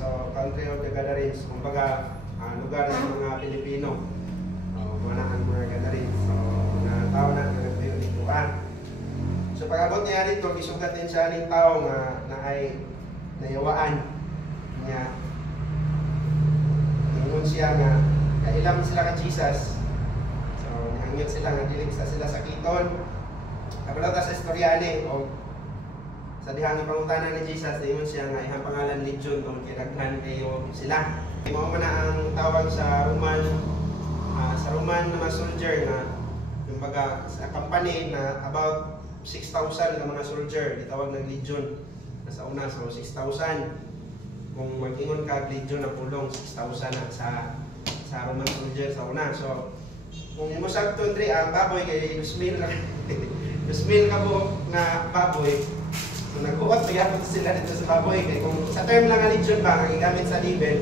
So, country of the Gadarenes, kumbaga, lugar ng mga Pilipino. Mga ang mga Gadarenes. So, mga tao na nagbiyo dito. So, pag-abot niya dito, isugat din siya ng tao na ay nayawaan niya. Ingon siya nga, kailang sila ka Jesus. So, nahangit sila nga, dilig sila sa kiton. Kapalaw ta sa istoryane, o sa dihang pangutanan ni Jesus, ingon siya nga, ihang pangalan Legion, kung kinaghan kayo sila. Mao man na ang tawag sa Roman na mga soldier na, kumbaga, sa company na about 6,000 na mga soldier, itawag ng Legion. Nasa una, so 6,000. Kung mag-ingon ka, Legion na pulong, 6,000 sa Roman soldier sa una. So, kung mo sa country, ang baboy kay 2,000 lang. 2,000 ka po na baboy. So, nag-uot, mayabot sila dito sa baboy. Kaya kung sa term lang ang Legion ba, ang igamit sa Bible,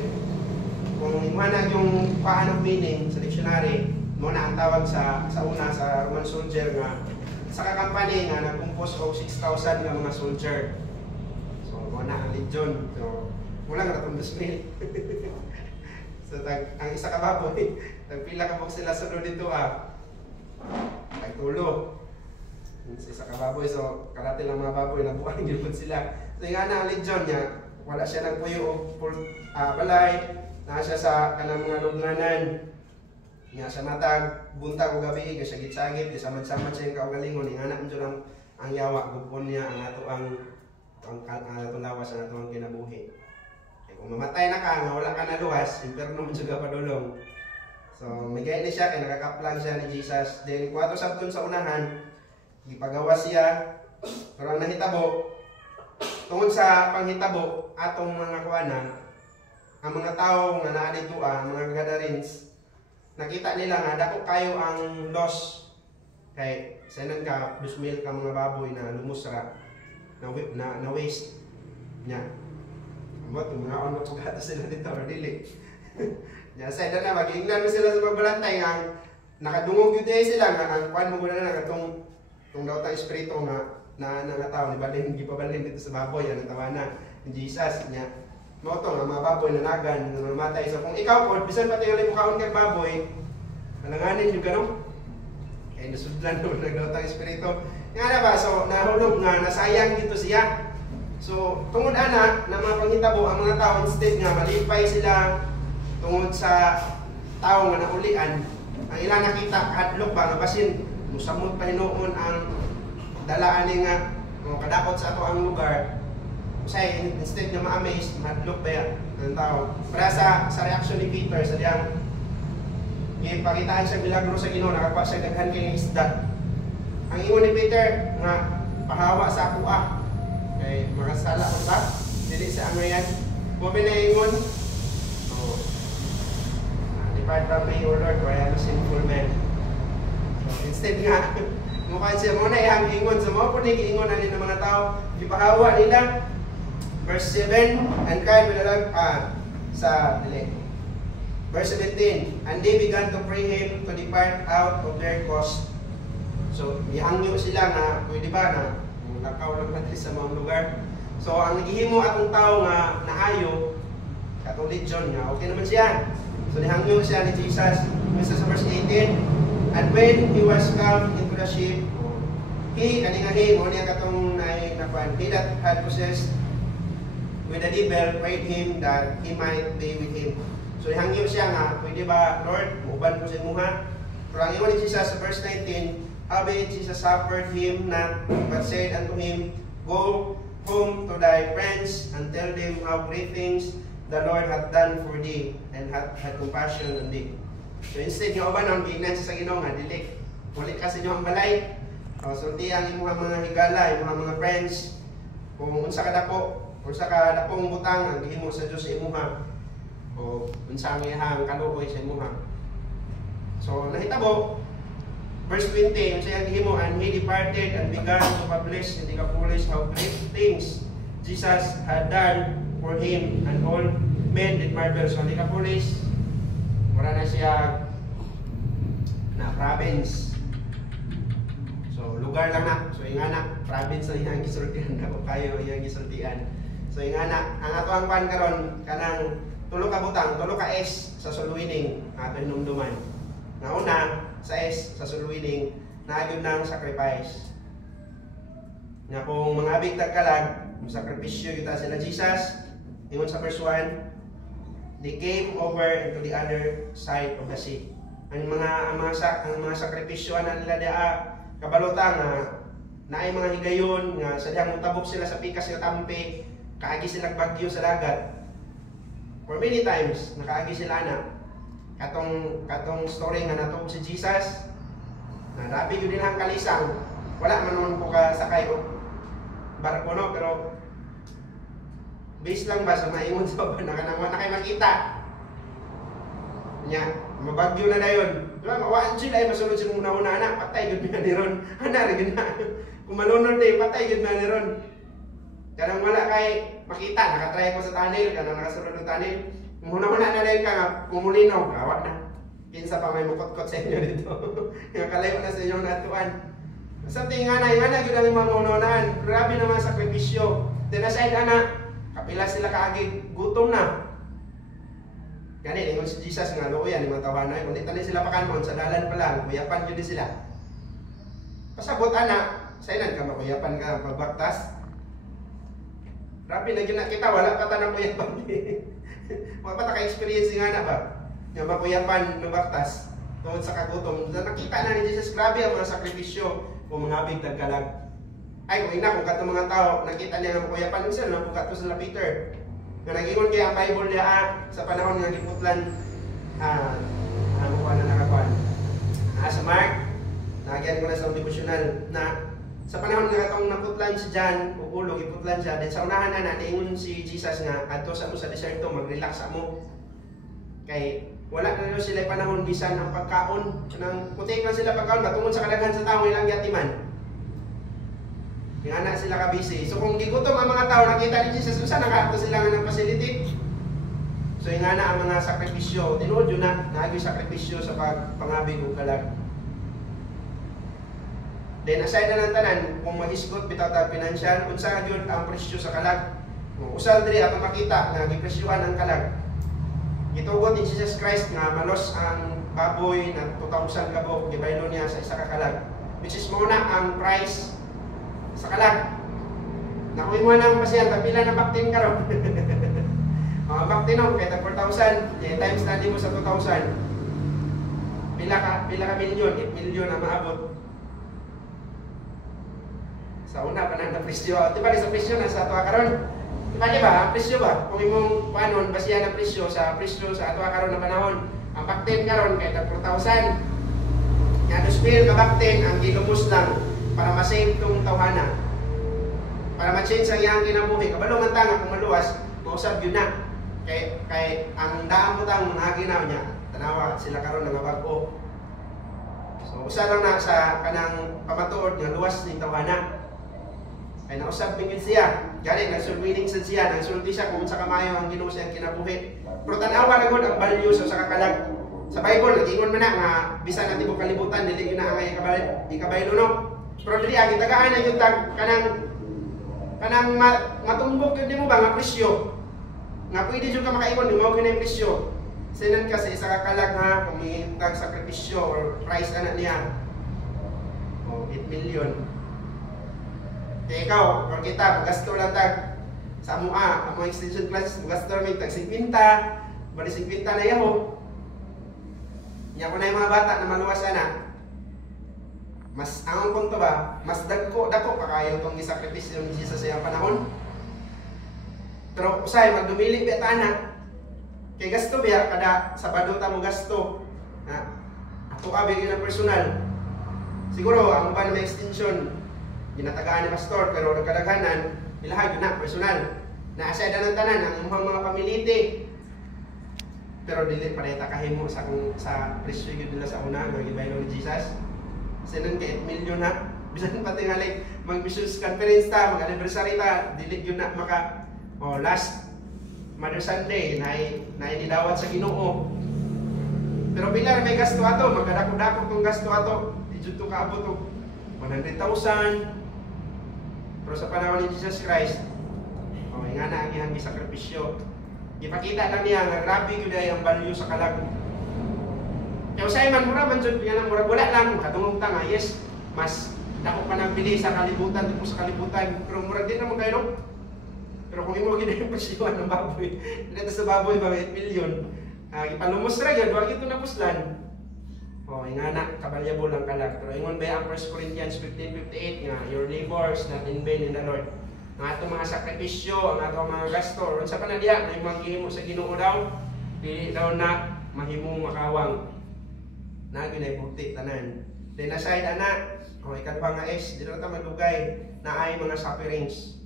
kung imanag yung paanong meaning sa dictionary, muna ang tawag sa una, sa Roman soldier nga, sa kakampany nga nagkumpos o 6,000 nga mga soldier. So, muna ang Legion. So, wala nga itong 2,000. So, ang isa ka baboy, nagpila ka po sila sunod dito nagtulo. Isa ka baboy, so karate lang mga baboy, nabuhay nilipod sila. So, yung nga na ang Legion niya, wala siya nagpuyo o balay, na siya sa kanang mga lugnanan. Nga siya matag, buntag o gabi, siya gitsagit, samad-samad siya yung kaugalingon, yung anak mo ang yawa, gupon niya, ang ato ang lawas, ang ato ang kinabuhi. Eh, kung mamatay na ka, nga wala ka na luwas, imperno mo juga padulong. So, may gaya ni siya, kaya nakakaplan siya ni Jesus. Then, 4 sabton sa unahan, ipagawa siya, pero ang nahitabo, tungod sa panghitabo, atong mga kuwana, ang mga tao nga naa dito, mga Gadarenes, nakita nila nga dako kayo ang loss kay sanan ka 2,000 ka mga baboy na lumusra na waste nya. Amot mga ono ko gata sila dito or dili. Nya sa na magingnan mo sila sa pagbalantay ang nakadungog gyud sila nga ang kwan mo guna na katong daw ta espiritu nga na tao ni balhin gipabalhin dito sa baboy ang tawana ni Jesus nya. Mao to nga mga baboy na nagan na namatay. So kung ikaw po, bisan pati nga mo kaon kay baboy, alanganin yung gano'n. Kaya nasudlan doon nagdaotang espiritu. Nga na ba? So nahulog nga, nasayang dito siya. So tungod ana na mga panghitabo ang mga tao instead nga malipay sila tungod sa tao nga naulian. Ang ilang nakita hadlok ba nga basin musamot pa hinuon ang dalaan nga kadakot sa ato ang lugar. Say, instead na ma-amaze, madlook ba yan ng tao. Para sa reaction ni Peter, sa diyang ipakitaan siya milagro sa Ginoo, nakakuha siya daghan kay isda. Ang ingon ni Peter, nga pahawa sa ako kay mga sala ko ba? Dili sa angayan. Kung pinaingon, depart from me, O Lord, for I am a sinful man. So, instead nga, mukha siya muna yung ingon. So, mga po nag-iingon ng mga tao, ipahawa nila. Verse 7, and cried with a loud Verse 17, and they began to pray him to depart out of their coast. So, ihangyo sila nga, pwede ba na lakaw lang natin sa mga lugar. So, ang naghihimo atong tao nga naayo, katong Legion nga, okay naman siya. So, nihangyo siya ni Jesus. Misa sa verse 18, and when he was come into the ship, he katong he that had possessed with the devil prayed him that he might be with him. So ihangyo siya nga, pwede ba, Lord, muuban ko sa imuha? Pero ang iwan ni Jesus sa verse 19, howbeit Jesus suffered him not, but said unto him, go home to thy friends and tell them how great things the Lord hath done for thee and hath had compassion on thee. So instead nga uban, giingnan siya sa Ginoo nga, dili, ulit kasi nyo ang balay. So ang imuha mga higala, imuha mga friends, kung unsa ka dako, unsa ka dakong butang ang gihimo sa Dios sa imuha o unsa ang iyang kaluoy sa imuha. So nahitabo verse 20 unsa ang gihimo, and he departed and began to publish in Decapolis how great things Jesus had done for him, and all men did marvel. So Decapolis wala na siya na province. So lugar lang na. So yung anak province na iyang gisultian, dako kayo iyang gisultian. So So ingana ang ato ang pan karon kanang tulo ka butang, tulo ka S sa sulwining ato hinumduman. Nga una sa S sa sulwining naagyon nang sacrifice. Nga kung mga bigtag kalag, sakripisyo kita sila Jesus, ingon sa verse 1, they came over into the other side of the sea. Ang mga sakripisyo na nila dia kabalota nga naay mga higayon nga sadyang mutabok sila sa pikas nga tampi, kaagi sila bagyo sa dagat. For many times nakaagi sila na katong story nga natog si Jesus na labi yun din ang kalisang, wala man naman ko kasakay ko barko no, pero base lang ba sa maingon sa na kayo makita nya mabagyo na dayon, diba? Mawaan sila ay masulod sa una-una na patay yun na niron ana rin na kung malunod eh patay yun na niron kanang wala kay makita nakatry ko sa tunnel kanang nakasulod ng tunnel una-una na rin ka nga kumulinaw awat na kinsa pa may mukot-kot sa inyo dito yung kalayo na sa inyong natuan sa tingana yung anak yun ang mga unonan grabe naman sakripisyo then aside ana kapila sila kaagi gutom na gani ingon si Jesus nga luoyan yung mga tawanan kundi tanin sila pakanmon sa dalan pa lang kuyapan yun sila pasabot ana sa inan ka makuyapan ka pagbaktas grabe na yun kita wala pa tanang kuyapan wala pa taka-experience nga na ba nga makuyapan ng baktas tungod sa kagutom nakita na ni Jesus grabe ang mga sakripisyo kung mga bigtag kalag ay kung ina kung katong mga tao nakita niya nga makuyapan ng sila napukat to sila Peter nga nag-ingon kaya ang Bible niya sa panahon nga giputlan ano ko na nakakuan sa Mark nagyan ko na sa devotional na sa panahon nga katong naputlan si John o ulo giputlan siya then sa unahan na niingon si Jesus nga adto sa mo sa deserto mag-relax mo kay wala na daw sila panahon bisan ang pagkaon nang putik lang sila pagkaon matungod sa kadaghan sa tao ilang yatiman yung anak sila kabisi. So kung gigutom ang mga tao, nakita ni Jesus, saan nakato sila ng facility? So yung anak ang mga sakripisyo, tinuod yun na, naagyo sakripisyo sa pangabig o kalag. Then aside na ng tanan, kung mahisgot bitaw ta financial, unsa gyud ang presyo sa kalag. Usal diri ato makita nga gipresyuhan ang kalag. Gitugot ni Jesus Christ nga malos ang baboy na 2,000 kabok gibaylo niya sa isa ka kalag. Which is muna ang price sa kalag. Nakuha mo ng pasyente, pila na baktin ka ron. Baktin o, kaya 4,000, times na mo sa 2,000. Pila ka milyon, 8 milyon na maabot. Sa una pa na presyo. Diba sa presyo na sa ato karon? Diba ang presyo ba? Kung imong panon, basihan ang presyo sa ato karon na panahon. Ang baktin karon kaya 4,000. Nga 2,000 ka baktin, ang gilumos lang para ma-save tong tawhana. Para ma-change ang iyang kinabuhi. Kabalo man tanga kung maluwas, mausab yun na. Kay ang daan mo tang mga ginaw niya, tanawa sila karon nga bag-o. So usa lang na sa kanang pamatuod nga luwas ning tawhana. Kay nausab pingin siya. Gani nagsulwining sad siya, nagsulti siya kung sa kamayo ang Ginoo siyang kinabuhi. Pero tanawa ra gud ang value sa kakalag. Sa Bible nagingon man na nga bisan ang tibok kalibutan dili na ang ikabaylo no. Pero dili agi tagaan na yung kanang matumbok yun mo ba nga presyo nga pwede dyan ka makaingon yung mawag na yung presyo sinan ka sa isa kakalag ha kung may sakripisyo or price anak niya 8 million kaya ikaw or kita magasto lang tag sa ang mga extension classes magasto may tag 50 bali 50 na yaho niya ko na yung mga bata na maluwas anak mas ang punto ba, mas dako pa kayo itong isakripisyo ni Jesus sa iyang panahon. Pero usay, magdumili biya tanak. Kay gasto biya, kada Sabado ta mo gasto. Ako ka bigyan ng personal. Siguro, ang ba na may extension, ginatagaan ni pastor, pero nagkadaghanan, ilahay yun na, personal. Naasay na ng tanan, ang imong mga pamiliti. Pero dili pa rin takahin mo sa presyo yun nila sa una, nag-ibaylo ni Jesus. Sinan ka 8 million na bisan pati nga like mag-missions conference ta mag-anniversary ta dili yun na maka last Mother Sunday na nilawat sa Ginoo pero bilar may gasto ato magkadako-dako tong gasto ato di jud to kaabot og 100,000 pero sa panahon ni Jesus Christ nga na ang sakripisyo. Ipakita lang niya nga grabe gyud ay ang value sa kalag. Kaya usay man mura man jud nga mura wala lang makatungog ta nga yes, mas dako pa nang bili sa kalibutan dito sa kalibutan, pero mura din naman kayo no. Pero kung imo gid yung presyohan ng baboy, dito sa baboy ba 8 million. Ipalumos ra gyud wa gyud napuslan. Oh, nga na kabalyable lang kalag. Pero ingon ba ang 1 Corinthians 15:58 nga your labors not in vain in the Lord. Ang atong mga sakripisyo, ang atong mga gasto, unsa pa na diya na imong gihimo sa Ginoo daw, dili daw na mahimong makawang. Na ginay bukti tanan. Then aside ana, o ikaduha nga is, dili ta madugay na ay mga sufferings.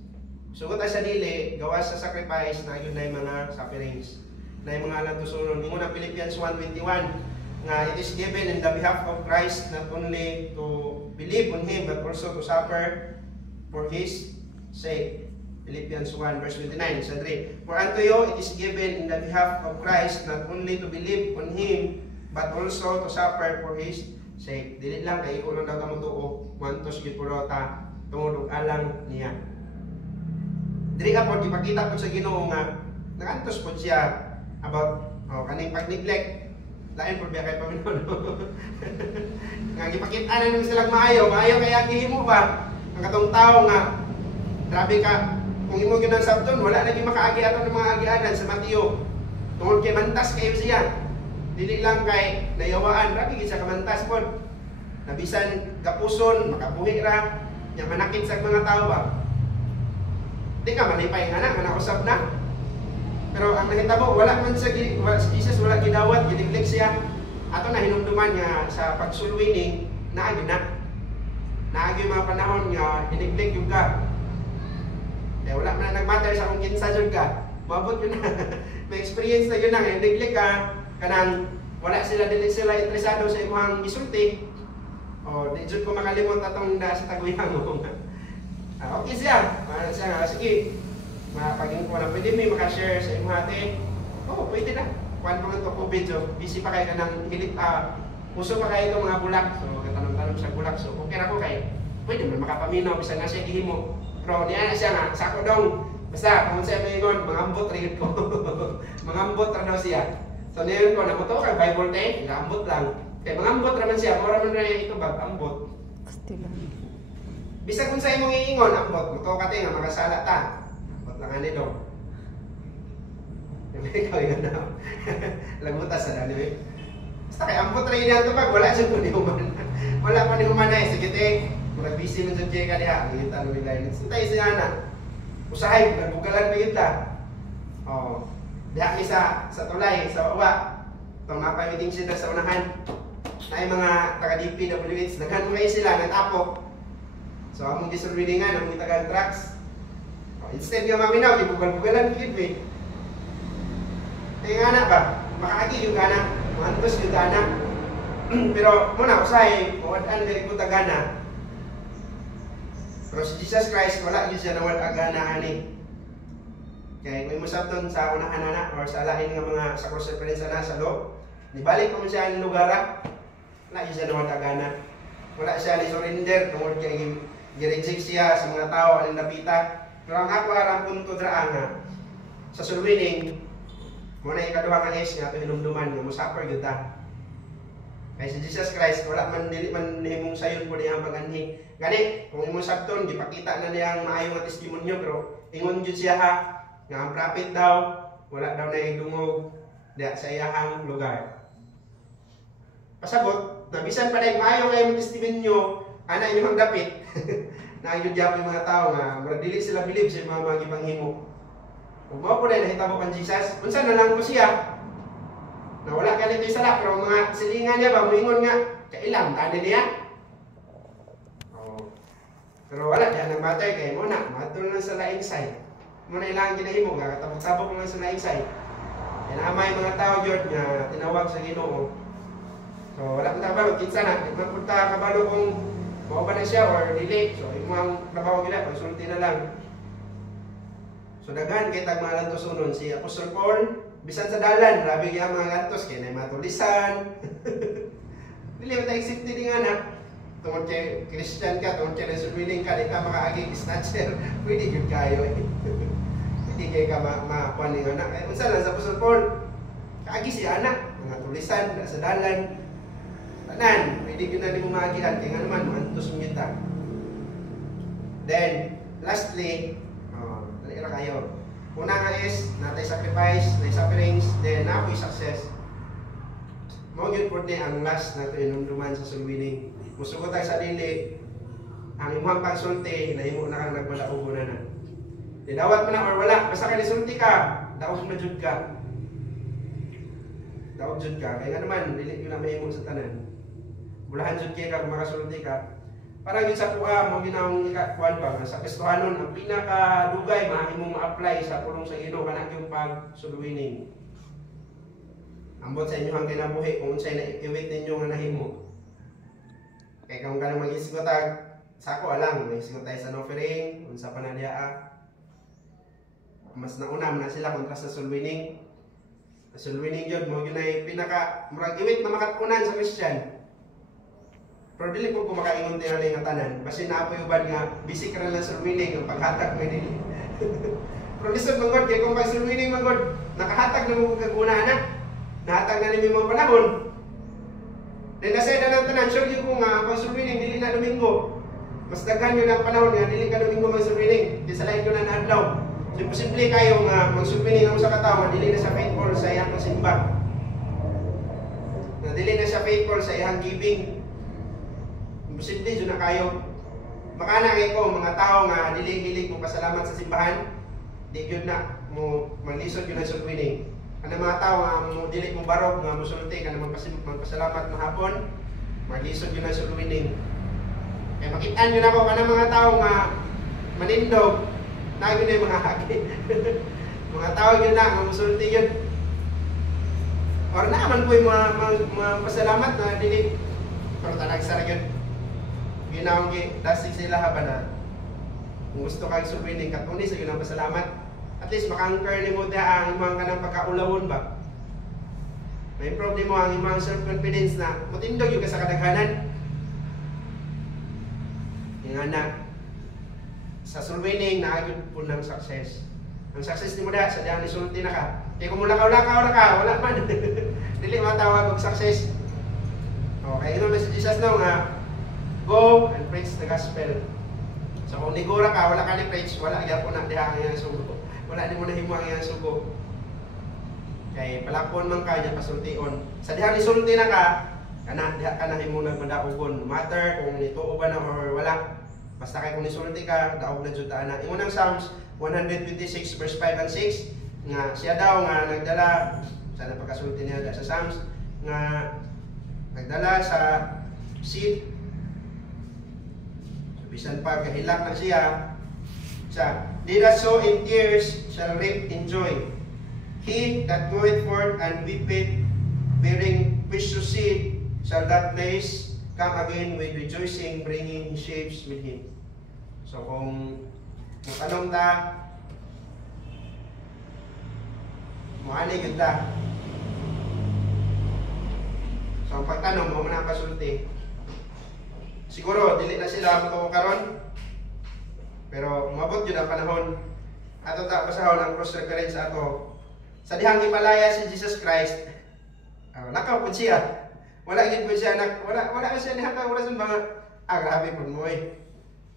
Sugot sa dili gawas sa sacrifice na yun na mga sufferings. Na mga lantusunon. Ingon ang Philippians 1:21 nga it is given in the behalf of Christ not only to believe on Him but also to suffer for His sake. Philippians 1:29 sa 3. For unto you it is given in the behalf of Christ not only to believe on Him but also to suffer for His sake. Dili lang kay iko lang daw kamo tuo, mantos gid purota tungod og alang niya. Diri ka po ipakita po sa Ginoo nga nagantos po siya about kaning pag-neglect. Lain po biya kay paminon. Nga gipakita na nung silang maayo kaya gihimo ba ang katong tao nga grabe ka, kung imo gyud ang sabton, wala na gyud makaagi ato ng mga agianan sa Mateo. Tungod kay mantas kayo siya. Dili lang kay nayawaan, grabe gyud sa kamantas pod. Nabisan kapuson, makabuhi ra, nya manakit sa mga tao ba. Di ka manipay nga na usab na. Pero ang nahitabo, wala man sa Jesus, wala gidawat, gidiklik siya. Ato na hinumduman nga sa pagsulwining, naagi na. Naagi mga panahon nga, hiniklik yung ka. Eh, wala man na nag-matter sa kung kinsa dyan ka. Mabot yun na. May experience na yun na. Hiniklik ka, kanang wala sila, dili sila interesado sa imong isulti. O, di dyan ko makalimot atong na sa taguyang mo. Okay siya. Siya nga, sige. Paging ko na pwede may makashare sa imong ate. Oo, pwede na. Kuhan pa nga ito po video. Busy pa kayo ka ng hilit. Puso pa kayo itong mga bulak. So, katanong-tanong sa bulak. So, okay na ko kayo. Pwede mo makapaminaw. Bisa nga siya gihimo. Pero niya na siya nga. Sako dong. Basta, kung siya may ingon, mangambot rin ko. Mangambot rin daw siya. So, niyon ko, namuto ka, Bible day, nangambot lang. Kaya mangambot naman siya. Mura man rin ito ba? Ambot. Bisa kung sa imong iingon, ambot. Muto ka tayo nga, makasala ta. Lang ani daw. Ikaw yun na. Lagutas na dali. Basta kay ambot rin yan ito pag wala siya kung nihuman. Wala pa nihuman na eh. Sige te, murag busy mo dyan ka diha. Ngita na may lain. Sintay siya na. Usahay, nagbugalan pa yun ta. O, diha isa sa tulay, sa baba. Itong mapamiting sila sa unahan. Na yung mga taga-DPWH, naghan mo kayo sila, nagtapok. So, among disurveying nga, among itagang trucks. Instead nga maminaw, ibugal-bugalan kid eh. Kaya nga na ba? Makaagi yung gana, mahantos yung gana. Pero muna, usahay, mawadaan diri ko tagana. Pero si Jesus Christ, wala yun siya na wala gana ani. Kaya kung musabton sa unahan na or sa lain nga mga sa cross-reference na sa loob, nibalik pa mo siya ang lugar, wala yun siya na wala gana. Wala siya ni surrender, tungkol kaya gireject siya sa mga tao, alin napita. Pero ang ako arang punto draan nga, sa sulwining, muna ikaduha nga is nga, pinumduman nga, musapar yun ta. Kaya si Jesus Christ, wala man, dili man himong sayon po niyang pag-anhi. Gani, kung imong sabton, gipakita na niyang maayong nga testimonyo, pero ingon yun siya ha, nga ang prophet daw, wala daw na idungog sa iyahang lugar. Pasabot, nabisan pa na yung maayong ngayong testimonyo, ana inyong dapit. Naayod diyan yung mga tao nga, dili sila believe sa mga magipanghimo. Kung mao po na nahitabo kan Jesus, unsa na lang ko siya? Na wala ka nito sala, pero mga silingan niya ba, moingon nga, kailang, tani niya? Oh. Pero wala, yan ang matay kay muna, matulog lang sa laing side. Muna ilang ginahimo, katabok-tabok lang sa laing side. Yan amay mga tao yun, nga tinawag sa Ginoo. So wala kong tabalo, kinsa na, magpunta kabalo kung mao ba na siya or dili. So imong trabaho gila pagsulti na lang. So daghan kay tag mga lantos unon si Apostol Paul bisan sa dalan grabe gyud mga lantos kay nay matulisan. Dili man ta accept din nga na tungod kay Christian ka, tungod kay willing ka di ka makaagi snatcher. Pwede gyud kayo. Hindi kayo ka makuha ng anak. Kaya unsa lang sa Apostol Paul, kaagi si anak, mga tulisan, sa dalan, tanan, pwede ko na di mo maagihan, kaya nga naman, mantos mo kita. Then, lastly, dali na kayo. Una nga is, natay sacrifice, natay sufferings, then napoy success. Mao gyud po ang last na ito inumduman sa soul winning. Musugot tayo sa dili, ang imong pagsulti, nahimo na kang nagbalaugo na. Di dawat mo na or wala, basta ka nisulti ka, daog na jud ka. Daog jud ka, kaya nga naman, dili yun na mahimo sa tanan. Bulahan jud kaya ka kung makasulti ka. Parang yun sa kuha, mo ginawang kuhan ba, sa Kristohanon, ang pinakadugay, mahimo ma-apply sa pulong sa Ginoo kanak yung pag-soul winning. Ambot sa inyo ang kinabuhi kung unsay na-iwit ninyo nga nahimo. Kaya kung ka na mag-isgotag, sa ako alang, mag-isgot tayo sa offering, unsa pa na niya. Mas nauna na sila kontra sa soul winning. Soul winning yun, mo yun ay pinaka-murag iwit na makatpunan sa Christian. Pero dili po kumakaingon tayo na yung tanan. Basta naapoy-uban nga, busy ka na lang soul winning, ang paghatag mo dili. Pero lisod manggod, kaya kung pag soul winning manggod, nakahatag na mo kaguna na. Nahatag na ni mga panahon. Then nasay na ng tanan, sure yun kung pag soul winning, dili na Domingo. Mas daghan yun ang panahon nga, dili ka Domingo mag soul winning. Di sa lain ko na naadlaw. So, posible kayo nga mag soul winning ang sa katao, dili na siya faithful sa iyang pasimba. Dili na siya faithful sa iyang giving. Posible yun na kayo. Makanangay ko, mga tao nga dili-hilig mo pasalamat sa simbahan, di yun na, mo maglisod yun ang soul winning. Ano mga tao nga mo dili mo barog nga musulti ka na magpasalamat ng hapon, maglisod yun ang soul winning. Kaya makitaan yun ako kanang mga tao nga manindog, na yun yung mga hagi. Mga tao yun na, nga musulti yun. Or naman po yung mga pasalamat na dili, pero talagsara yun. Ginawang dasig sila haba na kung gusto kang soul winning, katuni sa yun ang pasalamat. At least maka-anchor ni mo ang imang kanang pagkaulawon ba? May problem mo ang imang self-confidence na mutindog yung sa kadaghanan. Yung anak, sa soul winning, naagod po ng success. Ang success ni mo sa diyan isulti na ka. Kaya kung mulakaw-lakaw na ka, wala man. Dili matawag og success. Okay, ino si Jesus no nga, go and preach the gospel. So kung nigura ka, wala ka ni preach, wala gyapon na diha ang sugo. Wala din mo na himo ang iyang sugo. Kay palakpon man ka diyan pasultion. Sa diha ni sulti na ka, kana diha ka na himo nagmadaugon. No matter kung nituo ba na or wala. Basta kay kung nisulti ka, daog na jud ta na. Ingon ang Psalms 126 verse 5 and 6 nga siya daw nga nagdala sa napakasulti niya sa Psalms nga nagdala sa seed. So bisan pa kahilak na siya. They that sow in tears shall reap in joy. He that goeth forth and weepeth, bearing precious seed, shall that place come again with rejoicing, bringing his sheaves with him. So kung matanong ta, muani yun ta. So ang pagtanong mo na pasulti. Siguro dili na sila matuo karon. Pero umabot yun ang panahon. Ato ta basahon ang cross reference ato. Sa dihang ipalaya si Jesus Christ, nakaw po siya. Wala gid po siya wala siya diha ka oras mga grabe pud mo eh.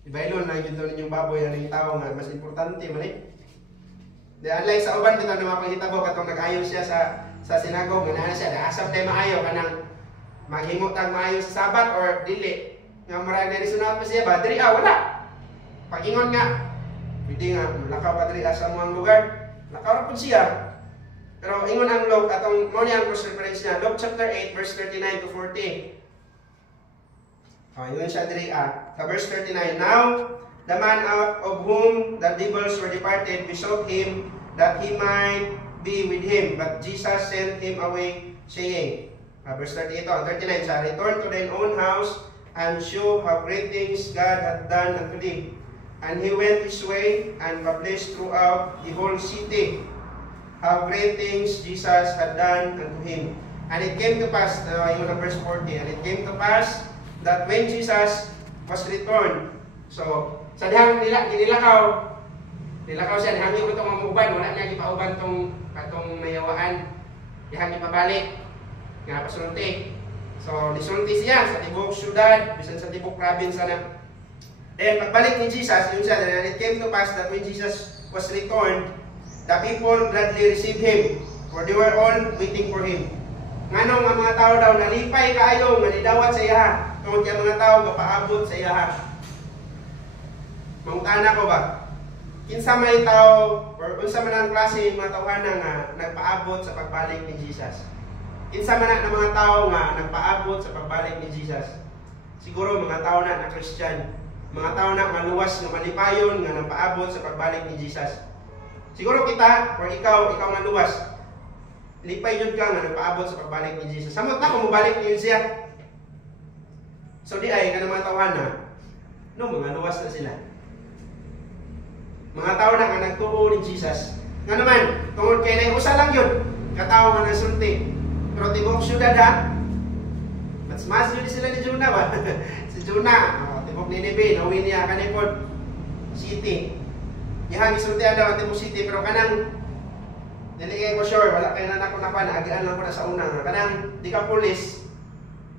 Ibaylon lang gyud ninyong baboy ang tao nga mas importante man eh. Di unlike sa uban bitaw na mapangitabo katong nag-ayo siya sa sinagog nga siya asap tay maayo kanang maghimo tag maayo sa Sabat or dili. Nga marag na risunat pa siya ba? Diri wala. Pag-ingon nga, pwede nga, lakaw ka diri sa mga lugar, lakaw na po siya. Pero ingon ang Luke, atong mo niya ang cross reference niya, Luke chapter 8, verse 39 to 40. Ingon siya diri sa verse 39, Now, the man out of whom the devils were departed besought him that he might be with him. But Jesus sent him away, saying, verse 38 and 39, Return to thine own house, and show how great things God hath done unto thee. And he went his way and published throughout the whole city how great things Jesus had done unto him. And it came to pass, yun ang verse 40, and it came to pass that when Jesus was returned, so sa dihang nilakaw, Nilakaw siya, nihangi ko itong mamuban, wala niya gipauban itong katong mayawaan. Nihangi pabalik, nga pasulti. So, nisulti siya sa tibok syudad, bisan sa tibok province na. Then, pagbalik ni Jesus, yun siya, and it came to pass that when Jesus was returned, the people gladly received him, for they were all waiting for him. Nganong ang mga tao daw, nalipay kaayo, nga nidawat sa iya, tungod kaya mga tao, kapaabot sa iya. Mangutana ko ba? Kinsa may tao, or unsa man ang klase mga tawhana nga nagpaabot sa pagbalik ni Jesus? Kinsa man ang mga tao nga nagpaabot sa pagbalik ni Jesus? Siguro mga tao na Christian, mga tao na maluwas nga malipayon nga nagpaabot sa pagbalik ni Jesus. Siguro kita, or ikaw maluwas, lipay yun ka nga nagpaabot sa pagbalik ni Jesus. Samot na kung mabalik niyo siya. So di ay, kanang mga tawhana, no, mga luwas na sila. Mga tao na nga nagtuo ni Jesus. Nga naman, tungod kay naiusa lang yun, katao nga nasulti. Pero tibok syudad ha, mas yun sila ni Jonah ba? Si Jonah, tibok Nineveh, nawin niya kanipod city. Yang isultihan daw ang tibok city, pero kanang diligay ko sure, wala kayo na nakunakuan, agian lang ko na sa una. Kanang di ka police,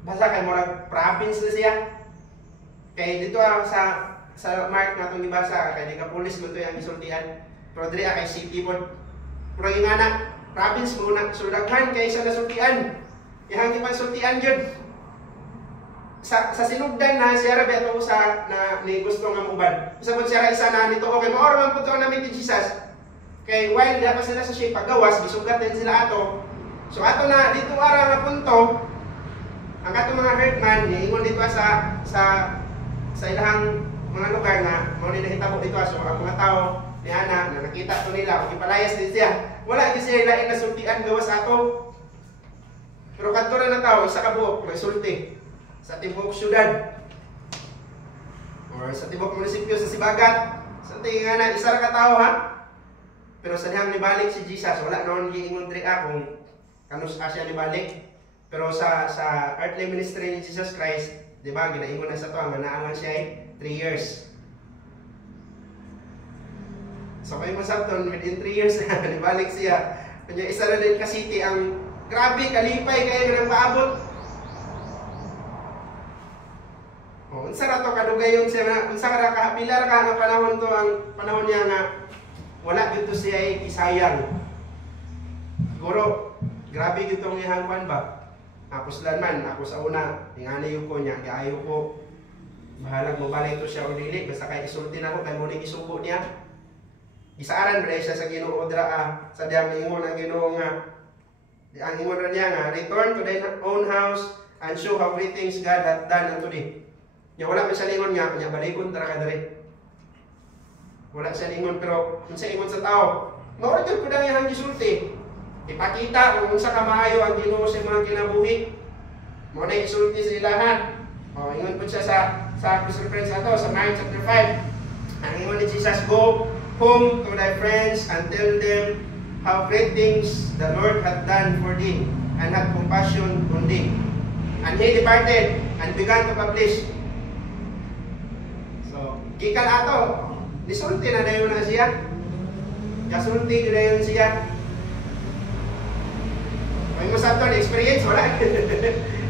basta kayo murag province na siya. Kaya dito sa mark na itong ibasa, kaya di ka police mo ito yung isultihan. Pero dili kay city po. Pero yung anak, province muna, so daghan kayo sa nasultihan. Yang ipan sultihan yun. Sa sinugdan na siya rabi ito sa na ni gusto nga mubad. Sa po siya isa na nito, okay, maoraman po ito namin ni Jesus. Kay while dapat sila sa siya paggawas, gisugat din sila ato. So ato na dito ara nga punto, ang ato mga herdman, niingon dito sa ilahang mga lugar na mao ni nahitabo dito. So ang mga tao ni ana na nakita to nila, okay palayas din siya. Wala gyud siya lain na sultian gawas ato. Pero kadto na tao isa ka buok may sulti sa tibok syudad or sa tibok munisipyo sa Sibagat. Sa tingin na isa ra ka tao ha. Pero sa dihang nibalik si Jesus, wala noon giingon diri kung kanus siya nibalik. Pero sa earthly ministry ni Jesus Christ, di ba, ginaingon na sa to, nga naalang siya 3 years. So kayo masabton, within 3 years na, nibalik siya. Kanya isa na din ka city, ang grabe, kalipay kayo ng paabot. O, unsa ra to kadugayon siya na, unsa ra ka, pilar ka nga panahon to, ang panahon niya nga, wala dito siya isayang. Siguro, grabe dito ang ihangkuan ba? Ako sila man, ako sa una, inganayo ko niya, kaayo ko, bahalag mo balik ito siya o dili, basta kay isulti na ko, kay muling isubo niya. Isaaran ba siya sa Ginoo dra, sa diyang ingon ang Ginoo nga, ang ingon ra niya nga, return to thine own house, and show how great things God hath done unto thee. Nya wala man siya lingon nga, kanya balikon tara ka diri. Wala siya lingon, pero kung sa ingon sa tao, mawala yun po na yung gisulti. Ipakita kung unsa ka maayo ang Ginoo sa mga kinabuhi. Mo na isulti sa ilahan. O ingon po siya sa reference ato sa Mark chapter 5. Ang ingon ni Jesus, go home to thy friends and tell them how great things the Lord hath done for thee and had compassion on thee. And he departed and began to publish. So, gikan ato, nisulti na dayon na siya. Kasulti na dayon siya. May masabton experience, wala.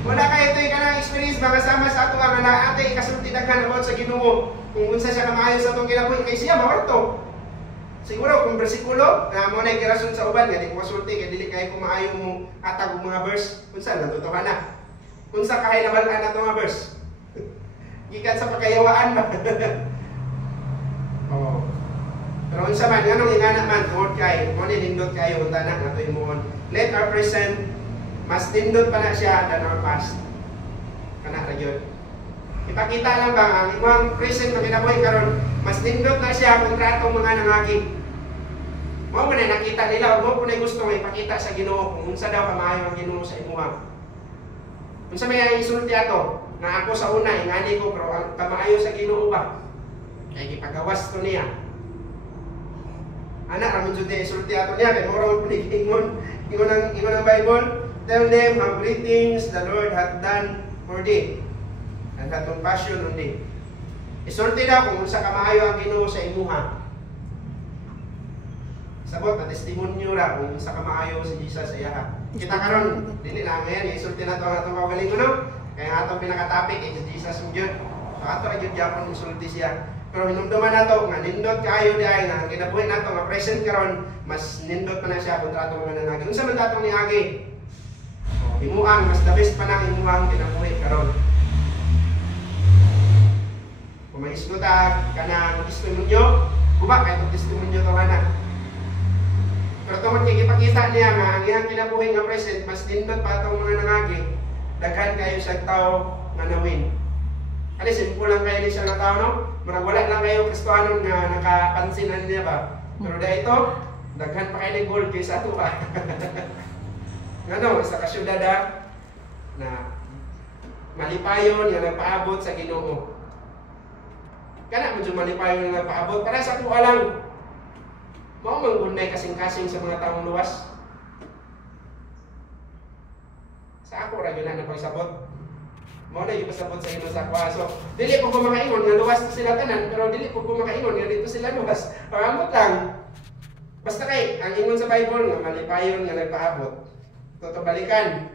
Wala kayo ito yung experience, mga sama sa ato ang ate, ikasulti daghan about sa Ginoo. Kung unsa siya kamayo sa itong kinabuhi, kay siya, mawarto. Siguro, kung bersikulo, na mo na yung kirason sa uban, nga di ko masulti, kaya dili kayo kumaayo mo atag mga verse, unsa, natutuwa na. Unsa kahay nabalaan na ito mga verse. Gikan sa pagkayawaan ba? Oo. Pero unsa man, anong ingana man, tungod kay, mo nindot kayo, unta na, ato imuon. Let our present, mas nindot pa na siya than our past. Kana ra gyud. Ipakita lang ba ang imong present na kinabuhi karon, mas nindot na siya kontra atong mga nangagi. Mo man nakita nila, mo kun gusto nga ipakita sa Ginoo kung unsa daw kamaayo ang Ginoo sa imuha. Unsa may isulti ato, nga ako sa una ingani ko pero ang kamaayo sa Ginoo ba? Kay gipagawas to niya. Anak ramen jud isulti ato niya kay moro man ingon ang Bible, tell them how great things the Lord hath done for thee and hath compassion on thee. Isulti daw kung unsa kamaayo ang Ginoo sa imuha. sabot na testimonyo ra kung sa kamaayo si Jesus sa iya. Kita karon dili na ngayon isulti na to ang atong kaugalingon no. Kaya ang atong pinaka-topic is Jesus mo gyud. So ato ra gyud gyapon isulti siya. Pero hinumduman nato nga nindot kaayo di ay nga kinabuhi nato nga present karon mas nindot pa na siya kontra atong mga nangagi. Unsa man tatong niagi? Himuang mas the best pa nang himuang kinabuhi karon. Kung may isguta kanang testimonyo, guba kay testimonyo to ana. Pero tungod kay ipakita niya nga ang iyang kinabuhi nga present mas nindot pa atong mga nangagi, daghan kayo sa tao nga nawin. Ali simple lang kayo ni siya nga tao no. Murag wala lang kayo Kristohanon nga nakapansin niya ba. Pero dahil ito, daghan pa kayo ni gold kaysa ato ba. Ngano sa kasyudad na malipayon nga nagpaabot sa Ginoo. Kana medyo malipayon nga nagpaabot para sa ato lang. Mao man gunay kasing-kasing sa mga taong luwas. Sa ako ra gyud na pagsabot. Mao na yung pasabot sa Ginoo sa kwaso. Dili po ko makaingon nga luwas sila tanan, pero dili po ko makaingon nga dito sila luwas. Paramot lang. Basta kay ang ingon sa Bible nga malipayon nga nagpaabot. Toto balikan.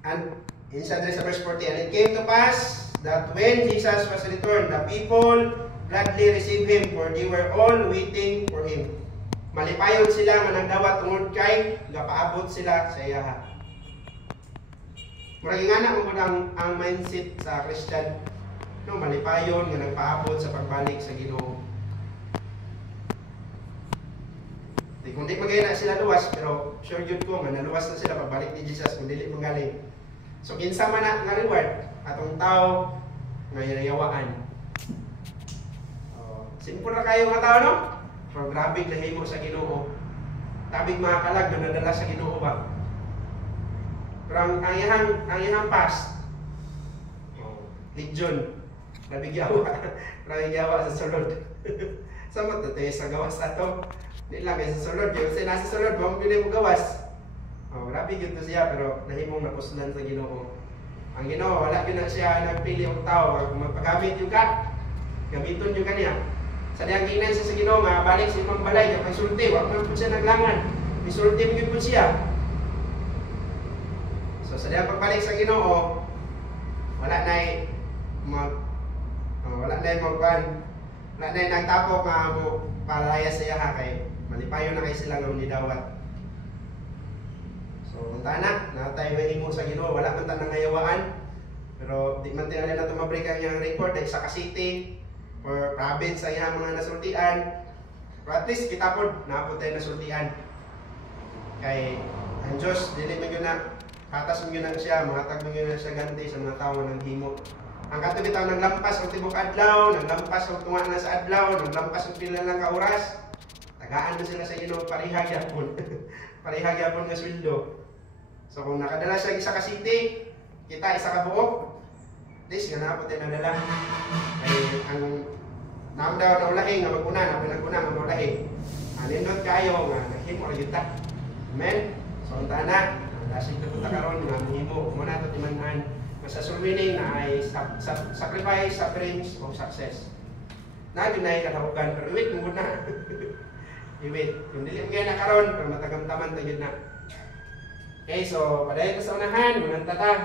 And in sa verse 40, and it came to pass that when Jesus was returned, the people gladly received him, for they were all waiting for him. Malipayon sila nga nagdawat tungod kay gapaabot sila sa iya. Murag nga na ang mindset sa Christian, no, malipayon nga nagpaabot sa pagbalik sa Ginoo. Kung di magaya na sila luwas, pero sure yun ko nga naluwas na sila pagbalik ni Jesus kung dili magaling. So kinsa man na nga reward atong tao nga yayawaan. Simple na kayo nga tao no? Pero grabe nahimo sa Ginoo. Tabig mga kalag na nadala sa Ginoo ba? Pero ang iyang past, Legion, nabigyawa sa sulod. Sama to tayo sa gawas ato. Di lang kayo sa sulod. Yung nasa sulod, bang pinay mo gawas. Grabe yun to siya, pero nahimong napuslan sa Ginoo. Ang Ginoo, wala yun na siya nagpili yung tao. Kung magpagamit yung ka, gamiton yung kanya. Sa diyang kinay siya sa Ginoo, nga balik sa imang balay, kapag sulti, wag man po siya naglangan. Isulti mo yun po siya. So sa diyang pagbalik sa Ginoo, wala na nagtapok nga mo palaya sa iya kay malipayon na kay sila nga nidawat. So unta na natay mahimo sa Ginoo, wala man ta nangayawaan. Pero di man tingali na tumabrik ang iyang record dahil sa Cavite or province sa iyang mga nasultian. Pero at least kita pod naabot tayo nasultian. Kay ang Diyos dili man gyud na katas mo yun siya, mahatag mo yun siya ganti sa mga tao ng himo. Ang kato bitaw naglampas ang tibok adlaw, naglampas ang tunga na sa adlaw, naglampas ang pila lang ka oras. Tagaan na sila sa Ginoo parihag yapon. Parihag yapon nga sweldo. So kung nakadala siya sa Cavite, kita isa ka buok. This nga na po tayo nadala. Ay ang naam daw na ulahi nga maguna, na pinaguna nga ulahi. Nindot kayo nga nahimo ra yuta. Amen. So unta na. Kasi ito karon nga mahimo mo na to timan-an sa surwining na ay sacrifice, sufferings, o success. Na yun na katawagan, pero iwit mo na. Iwit. Yung dili kaya na karon, pero matagamtaman to yun na. Okay, so padayon sa unahan, munang tata.